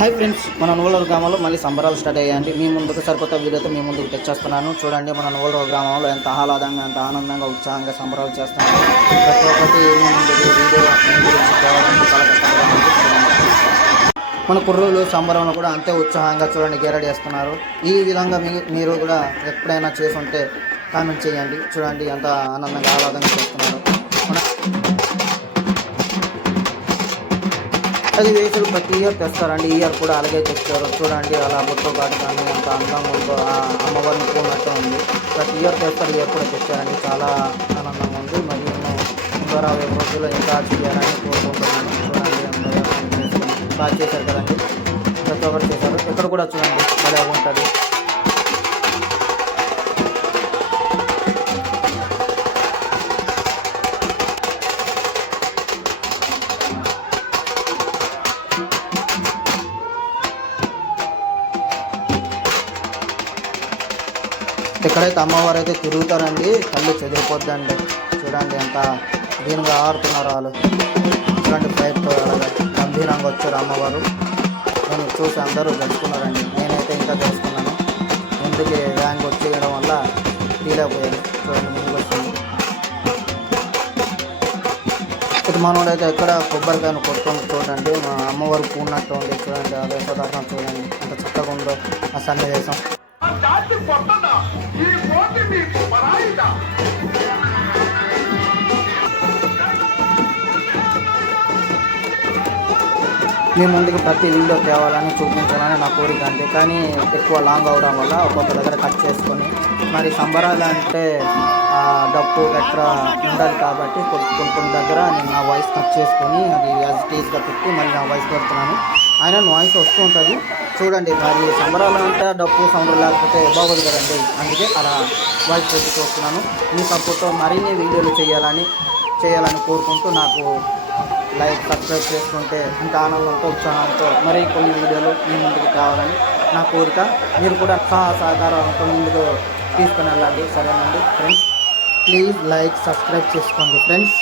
Hi friends, మన నూలూరు గ్రామంలో మళ్ళీ సంబరాలు స్టార్ట్ అయ్యాయండి. మీ ముందుకు సరికొత్త వీడియోతో మీ ముందుకు తెచ్చేస్తున్నాను. చూడండి, మన నూలూరు గ్రామంలో ఎంత ఆహ్లాదంగా, ఎంత ఆనందంగా, ఉత్సాహంగా సంబరాలు చేస్తున్నారు. ప్రతి ఒక్కటి మీ ముందుకు వీడియో గురించి తేవడానికి చాలా కష్టపడుతుంది. మన కుర్రోళ్ళు సంబరంలో కూడా అంతే ఉత్సాహంగా చూడండి గేరడి చేస్తున్నారు. ఈ విధంగా మీరు కూడా ఎప్పుడైనా చేసుంటే కామెంట్ చేయండి. చూడండి ఎంత ఆనందంగా ఆహ్లాదంగా చేస్తున్నారు. అది వేసులు ప్రతి ఇయర్ తెస్తారండి. ఈ ఇయర్ కూడా అలాగే తెచ్చారు. చూడండి అలా బొట్టు కాటు కానీ అంత అందంగా ఉందో అమ్మవారిని పూనట్టు ఉంది. ప్రతి ఇయర్ తెస్తారు. ఇయర్ కూడా తెచ్చారండి. చాలా ఆనందంగా ఉంది. మరి నేను ఇంకా 20 రోజుల్లో ఇంకా చేయాలని కోరుకుంటున్నాను. చూడండి అందరూ చేసుకొని బాగా చేశారు కదండి. ప్రతి ఒక్కరు చేశారు. ఇక్కడ కూడా చూడండి భలే ఉంటుంది. ఎక్కడైతే అమ్మవారు అయితే తిరుగుతారండి, కళ్ళు చెదిరిపోద్దండి. చూడండి ఎంత దీనిగా ఆడుతున్నారు వాళ్ళు. చూడండి ఫ్లైట్తో గంభీరంగా వచ్చారు అమ్మవారు. నేను చూసి అందరూ జరుపుకున్నారండి. నేనైతే ఇంకా జరుపుకున్నాను. ముందుకి వ్యాంగ్ వచ్చేయడం వల్ల తీలేకపోయాను. చూడండి ముందుకు వస్తుంది. ఇది మనోడైతే ఎక్కడ కొబ్బరికాయను కొట్టుకొని చూడండి. మా అమ్మవారు పూన్నట్టు ఉంది. చూడండి అదే పదార్థం చూడండి ఎంత చక్కగా ఉందో ఆ సన్నివేశం. మీ ముందుకు ప్రతి వీడియో తేవాలని చూపించాలని నా కోరిక అంతే. కానీ ఎక్కువ లాంగ్ అవడం వల్ల ఒక్కొక్క దగ్గర కట్ చేసుకొని, మరి సంబరాలు అంటే డప్పు గట్రా ఉండాలి కాబట్టి కొన్ని దగ్గర నేను నా వాయిస్ కట్ చేసుకొని అది యాజ్ టీజ్గా పెట్టి మళ్ళీ నా వాయిస్ పెడుతున్నాను. అయినా వాయిస్ వస్తూ ఉంటుంది. చూడండి, మరి సంబరాలు అంటే డప్పు సౌండ్ లేకపోతే బాగోదు కదండి. అందుకే అలా వాయిస్ పెట్టి చూస్తున్నాను. మీ సపోర్ట్తో మరిన్ని వీడియోలు చేయాలని కోరుకుంటూ నాకు లైక్ సబ్స్క్రైబ్ చేసుకుంటే ఇంకా ఆనందంతో ఉత్సాహంతో మరి కొన్ని వీడియోలు మీ ముందుకు కావాలని నా కోరిక. మీరు కూడా సహకారంతో ముందుకు తీసుకుని వెళ్ళండి. సరేనండి ఫ్రెండ్స్, ప్లీజ్ లైక్ సబ్స్క్రైబ్ చేసుకోండి ఫ్రెండ్స్.